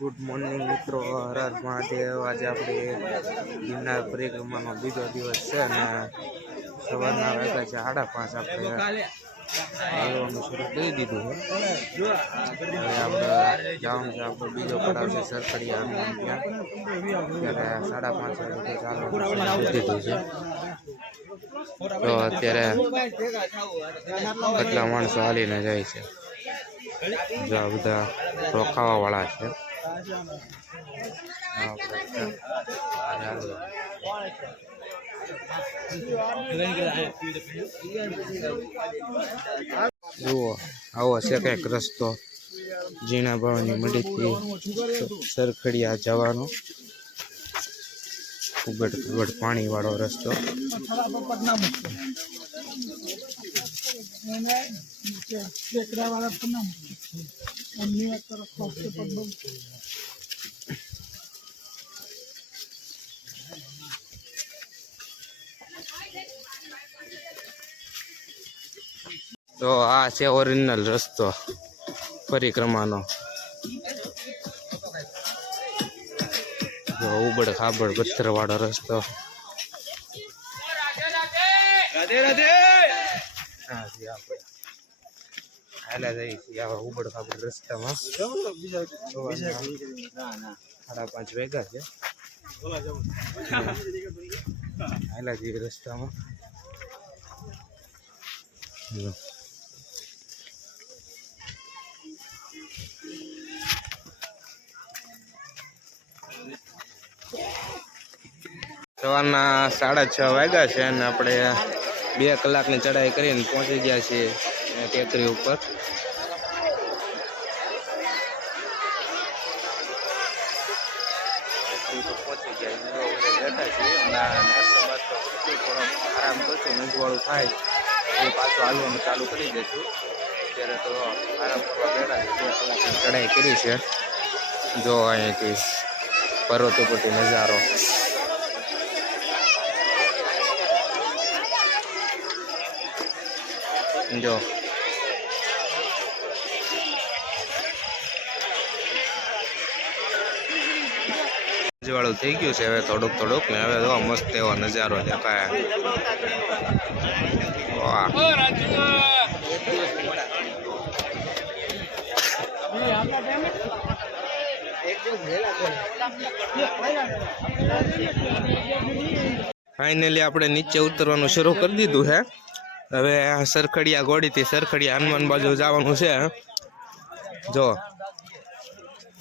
Good morning મિત્રો, હર હર મહાદેવ। આજે આપણે ગિરનાર પરિક્રમાનો બીજો દિવસ છે અને સવારના વાગ્યા છે 5:30। આપણે હાલવાનું શરૂ કરી દીધું છે। હવે આપણે જવાનું છે, આપણો બીજો પડાવ છે સરખડીયા હનુમાન ત્યાં। ત્યારે 5:30 વાગે ચાલવાનું શરૂ કરી દીધું છે। તો અત્યારે કેટલા માણસો હાલીને જાય છે, જો આ બધા રોકાવા વાળા છે। જુઓ આવો છે કંઈક રસ્તો ઝીણા ભાવની મંડીથી સરખડીયા જવાનો, ઉબડ ઉબડ પાણી વાળો રસ્તો। તો આ છે ઓરિજિનલ રસ્તો પરિક્રમાનો। જો ઉબડ ખાબડ પથ્થર વાળો રસ્તો। હાલા જઈ આવા ઉબડ ખાબડ રસ્તામાં। 5:30 વાગ્યા છે, હાલા જઈ રસ્તામાં। સવારના 6:30 વાગ્યા છે અને આપણે 2 કલાકની ચડાઈ કરીને પહોંચી ગયા છીએ ટેકરી ઉપર। પહોંચી ગયા બેઠા છીએ, નાસ્તો બાસ્તો કરશું, થોડો આરામ કરશું, ઊંઘવાળું થાય એ પાછું હાલવાનું ચાલુ કરી દઈશું। અત્યારે તો આરામ કરવા બેઠા છે, 2 કલાકની ચડાઈ કરી છે। જો અહીંથી પર્વતો પરથી નજારો, જો વાળું થઈ ગયું છે હવે થોડુંક ને હવે જો મસ્ત એવો નજારો દેખાય। વાહ, ફાઇનલી આપણે નીચે ઉતરવાનું શરૂ કરી દીધું છે। હવે સરખડીયા ઘોડીથી સરખડીયા હનુમાન બાજુ જવાનું છે। જો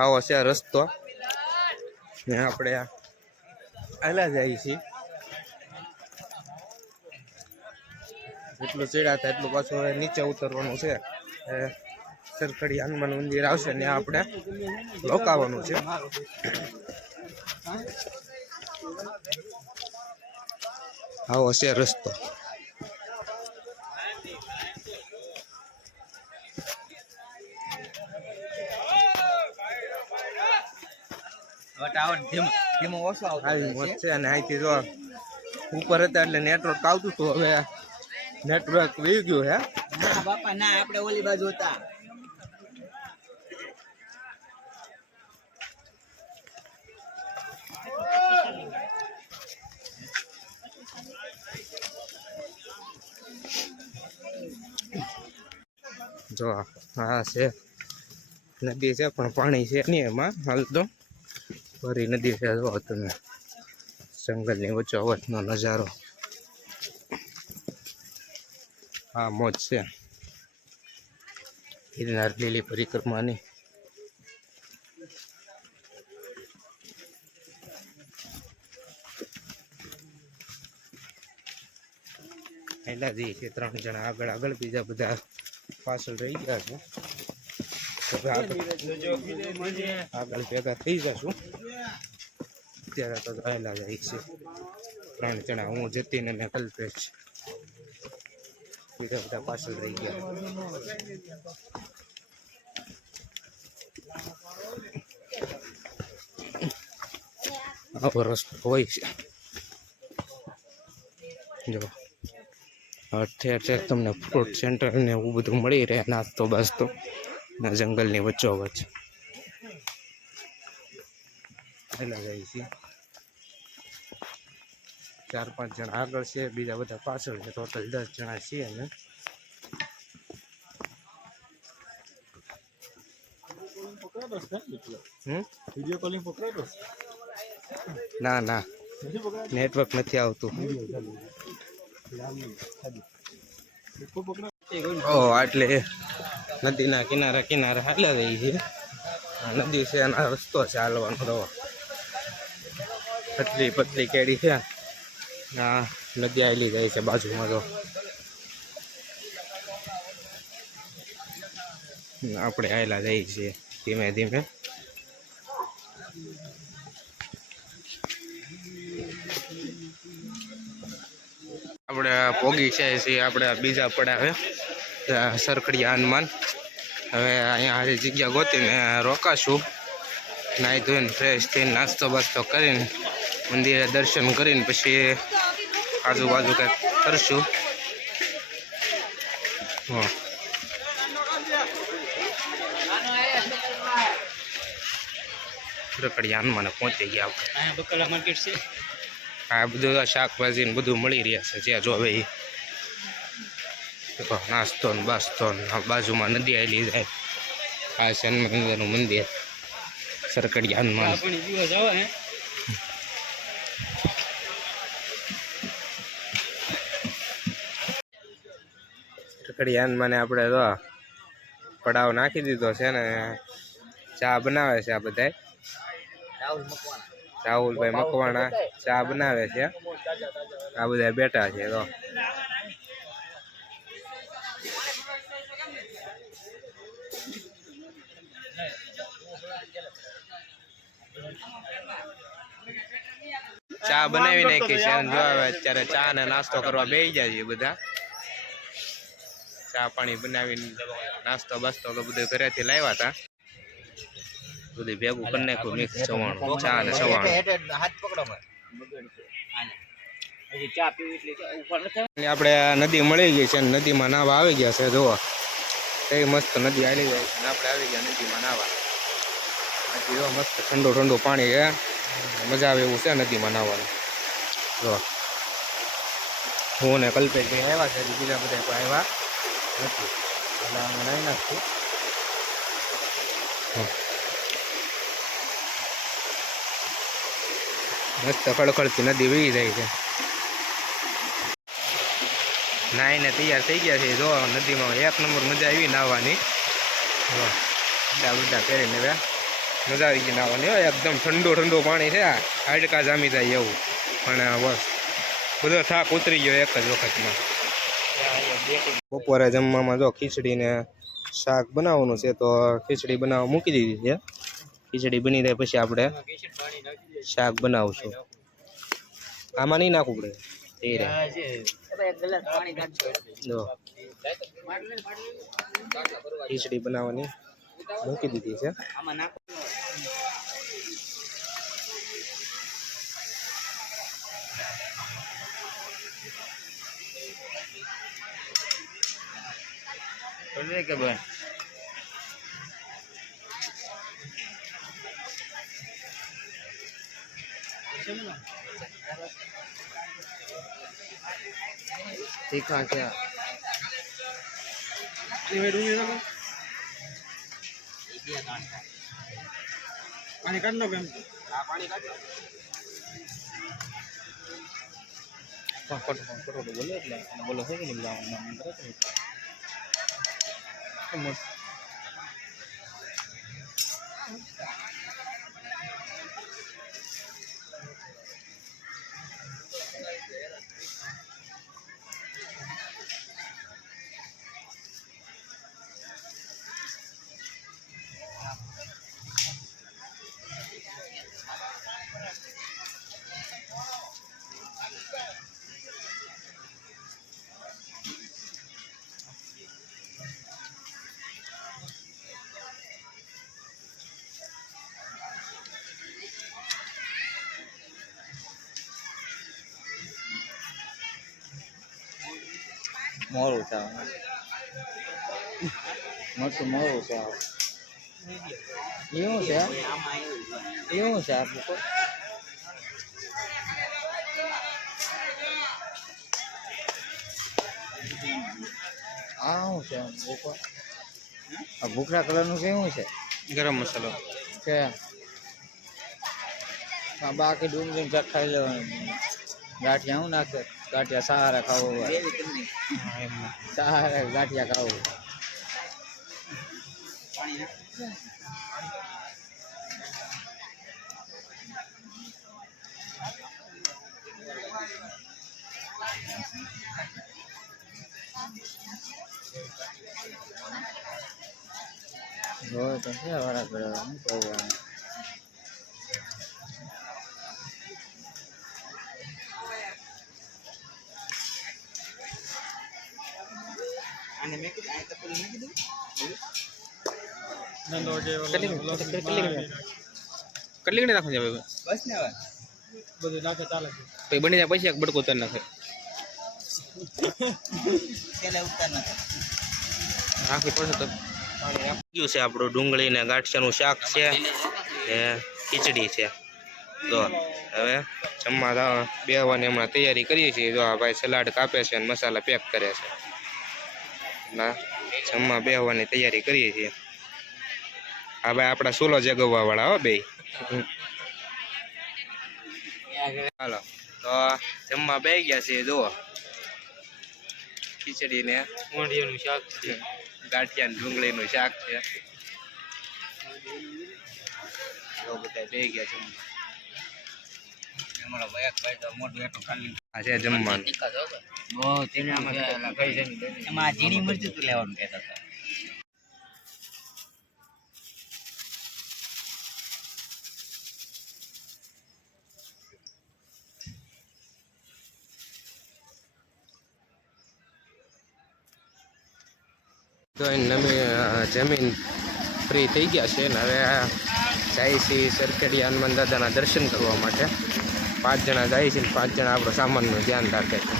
આવો છે રસ્તો ને આપણે હાલ્યા જઈએ છીએ। જેટલું ચડ્યા હતા એટલું પાછું હવે નીચે ઉતરવાનું છે। સરખડીયા હનુમાન મંદિર આવશે ને આપણે રોકાવાનું છે। આવો છે રસ્તો। અને અહીંથી જો ઉપર હતા એટલે નેટવર્ક આવતું હતું, હવે નેટવર્ક વહી ગયું હે। બાપા ના, આપણે ઓલી બાજુ હતા। જો હા છે નદી છે પણ પાણી છે નહીં એમાં હાલ તો, ફરી નદી છે। જો તમે જંગલની વચ્ચોવચનો નજારો, હા મોજ છે ગિરનાર લીલી પરિક્રમાની। પહેલા જઈએ છીએ 3 જણા આગળ, બીજા બધા પાછળ રહી ગયા છે। આગળ ભેગા થઈ જશું। અત્યારે તો રહેલા જાય છે 3 જણા, હું જતીન અને કલ્પેશ, બીજા બધા પાછળ રહી ગયા। આવો રસ્તો હોય છે। જો ઠેર ઠેર તમને ફ્રૂટ સેન્ટર ને એવું બધું મળી રહે, નાસ્તો બાસ્તો, જંગલની વચ્ચોવચ્ચ। હાલ્યા જાય છે. 4-5 જણા આગળ છે, બીજા બધા પાછળ છે. ટોટલ 10 જણા છીએ અમે. વિડીયો કોલિંગ પકડાતો ના ના, નેટવર્ક નથી આવતું. એટલે નદીના કિનારે કિનારે હાલ્યા રહી છે. આ નદી છે, એના રસ્તો છે હાલવાનો. રવા પતલી પતલી કેડી છે. આ નદી આવેલી જાય છે બાજુમાં. તો આપણે આવેલા જઈએ છીએ ધીમે ધીમે. આપણે પોગી છે આપણે બીજા પડાવે સરખડીયા હનુમાન. હવે અહીંયા હારી જગ્યા ગોતીને રોકાશું. નાહી ધોઈને ફ્રેશ થઈને નાસ્તો બાસ્તો કરીને મંદિરે દર્શન કરીને પછી આજુબાજુ કંઈક કરશું. હા, સરખડીયા હનુમાને પહોંચી ગયા આપણે. બકલા માર્કેટ છે. આ બધું શાકભાજી ને બધું મળી રહ્યા છે જ્યાં જોવે એ. નાસ્તો ને બાસ્તો ને બાજુમાં નદી આવેલી જાય. આ છે હનુમાનનું મંદિર, સરખડીયા હનુમાન. સરખડીયા હનુમાને આપણે તો પડાવ નાખી દીધો છે ને ચા બનાવે છે આ બધા. રાહુલભાઈ મકવાણા ચા બનાવે છે. આ બધા બેઠા છે. તો ચા બનાવી નાખી છે. જો હવે અત્યારે ચા ને નાસ્તો કરવા બેસી જાય છે બધા. ચા પાણી બનાવીને નાસ્તો બાસ્તો તો બધું ઘરેથી લાવ્યા હતા. બધું ભેગું કરી નાખ્યું, મિક્સ ચવાણું, ચા ને ચવાણું. આપણે નદી મળી ગઈ છે, નદીમાં નાવા આવી ગયા છે. જોવા કઈ મસ્ત નદી આવી જાય છે. આપણે આવી ગયા નદીમાં નાવા. નદી જો મસ્ત ઠંડુ ઠંડુ પાણી છે. મજા આવે એવું છે નદીમાં નાવાનું. જો હું ને કલ્પેશભાઈ આવ્યા છે, બીજા બધા કોઈ આવ્યા નથી. એટલે અમે નાઈ નાખશું. મસ્ત ખળખળતી નદી વહી જાય છે. નાઈને તૈયાર થઈ ગયા છે. જો નદીમાં એક નંબર મજા આવી નાહવાની. બધા પહેરીને હવે મજા આવી ગઈ નાહવાની. એકદમ ઠંડુ ઠંડુ પાણી છે. હાડકા જામી જાય એવું. પણ બસ બધો થાક ઉતરી ગયો એક જ વખતમાં. બપોરે જમવામાં જો ખીચડી ને શાક બનાવવાનું છે. તો ખીચડી બનાવવા મૂકી દીધી છે. ખીચડી બની જાય પછી આપણે શાક બનાવશું. આમાં નહીં નાખવું પડે. જો ખીચડી બનાવવાની મૂકી દીધી છે. કે ભાઈ તીખા क्या પાણી કાઢ લો કેમ? બોલો એટલે બોલો છે કે નહીં મોરું છે મસ્ત મોરું છે એવું છે. એવું છે આ બુકો આ શું છે બુકો આ ભૂખરા કલરનું કેવું છે ગરમ મસાલો છે આ બાકી ડુંગળી ચાટ ખાઈ લેવાનું ગાંઠિયા હું નાખે ગાંઠિયા સહારા ખાવો હોય સહારા ગાંઠિયા ખાવું તો છે વાળા કરવા શું કરવાનું કેટલી નાખો છે બસ ને હવે બધું નાખે ચાલે છે પછી બની જાય પછી એક બડકો તર નાખે પેલા ઉતાર નાખે રાખવી પડશે તો ગયું છે આપણું ડુંગળી ને ગાંઠિયાનું શાક છે ને ખીચડી છે જો હવે જમવા બેવાની હમણાં તૈયારી કરીએ છીએ જો આ ભાઈ સલાડ કાપે છે અને મસાલા પેક કરે છે ના જમવા બેવાની તૈયારી કરીએ છીએ હા ભાઈ આપણા સોલો જગવવા વાળા હો બે હાલો તો જમવા બે ગયા છે જુઓ ખીચડી ને ઊંધિયાનું શાક છે ગાંઠિયા ને ડુંગળીનું શાક છે બધા બે ગયા છે આ છે જમવાનું એમાં ઝીણી મરચું તો લેવાનું કહેતા હતા તો જમીન ફ્રી થઈ ગયા છે ને હવે જાય છે સરખેડી હનુમાન દાદાના દર્શન કરવા માટે 5 જણા જાય છે ને 5 જણા આપણો સામાનનું ધ્યાન રાખે છે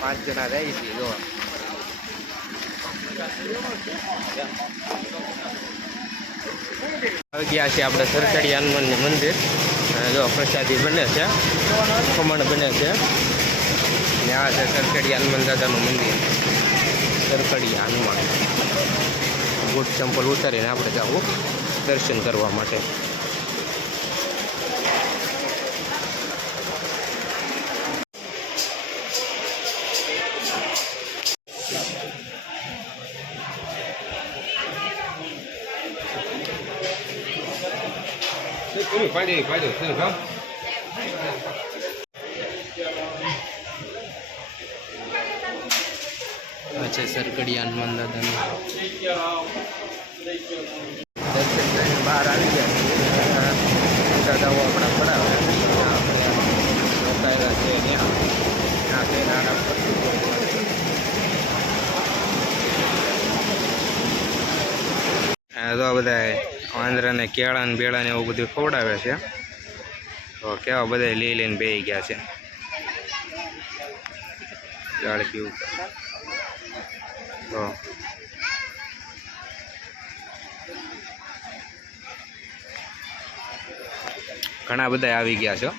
5 જણા જાય છે જો ગયા છે આપણે સરખેડી હનુમાનનું મંદિર અને જો પ્રસાદી બને છે ખમણ બને છે ને આ છે સરખેડી હનુમાન દાદાનું મંદિર સરખેડી હનુમાન બૂટ ચંપલ ઉતારીને આપણે જવું દર્શન કરવા માટે છે સરકડી હનુમાન દાદાનું દર્શન કરીને બહાર આવી ગયા દાદાઓ આપણા પડાવે આપણે રોકાયેલા છે ત્યાં આરામ તો બધા વાંદરાને કેળા ને બેળા ને એવું બધું ખવડાવે છે તો કેવા બધા લઈ લઈને બેસી ગયા છે ઝાડકી ઉપર તો ઘણા બધા આવી ગયા છો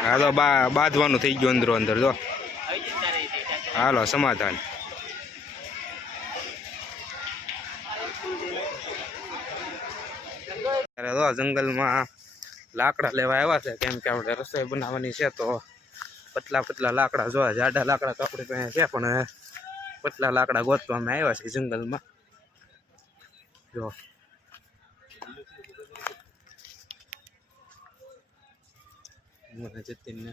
હાલો બાંધવાનું થઈ ગયું અંદરો અંદર જો હાલો સમાધાન તો જંગલમાં લાકડા લેવા આવ્યા છે કેમ કે આપણે રસોઈ બનાવવાની છે તો પતલા લાકડા જોવા જાડા લાકડા તો આપણી પાસે છે પણ પતલા લાકડા ગોતવા અમે આવ્યા છે જંગલમાં જો જતીનને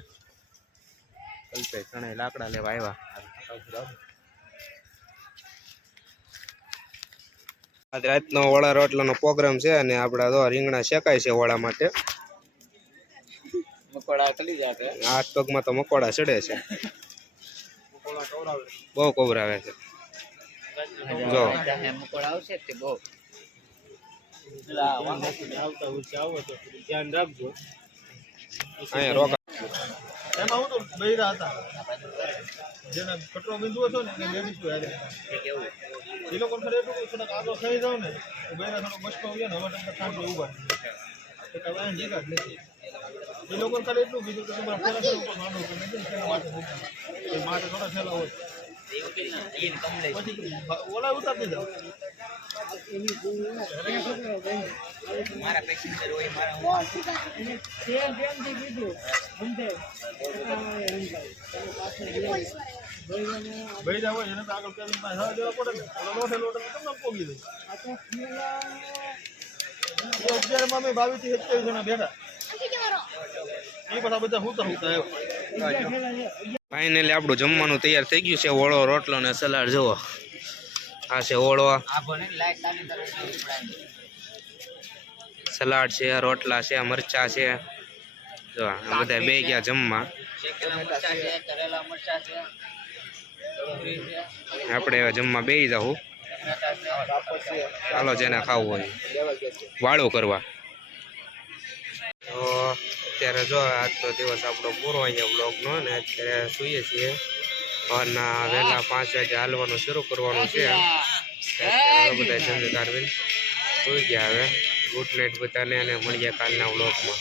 કલ્પે ત્રણેય લાકડા લેવા આવ્યા આજ રાતનો વડા રોટલાનો પ્રોગ્રામ છે અને આપણા તો રીંગણા શેકાય છે વડા માટે. મકોડા કલી જાતે હાથ પગમાં તો મકોડા ચડે છે, બહુ કોવરાવે છે. જો મકોડા આવશે તે બહુ ધ્યાન રાખજો. અહીંયા રોકા. એમાં હું તો બૈરા હતા જેને કટરો બિંદુ હતો ને એને લેડીઝ યારે એ લોકો ખરે એટલું થોડાક આગળ થઈ જાવ ને તો બૈરા થોડો બસકો આવ્યો ને હવે તમને સાંજે ઉભા તો કઈ જગ્યા જ નથી. એ લોકો ખાલી એટલું કીધું કે તમારા પેલા ઉપર માંડો કે નથી તેના માટે થોડા થયેલા હોય પછી ઓલા ઉતાર દીધા. મારા પેસેન્જર હોય મારા બૈરા હોય એને તો આગળ કેબિન પાસે હવા દેવા પડે ને લોટે લોટે તમને પોગી દે. 11 માં 22 થી 27 જણા બેઠા એ બધા બધા હુતા હુતા આવ્યો. ફાઇનલી આપણું જમવાનું તૈયાર થઈ ગયું છે. ઓળો રોટલો ને સલાડ જુઓ. આ છે ઓળો, સલાડ છે, રોટલા છે, મરચા છે. જો આ બધા બે ગયા જમવા. આપણે હવે જમવા બેસી જાઉં. ચાલો જેને ખાવું હોય વાળું કરવા. તો અત્યારે જો આજનો દિવસ આપણો પૂરો અહીંયા બ્લોગનો ને અત્યારે સૂઈએ છીએ. સવારના વહેલા 5 વાગે હાલવાનું શરૂ કરવાનું છે. અત્યારે બધા જમી કાઢવીને સૂઈ ગયા. હવે ગુડ નાઇટ બધાને અને મળીએ કાલના બ્લોગમાં.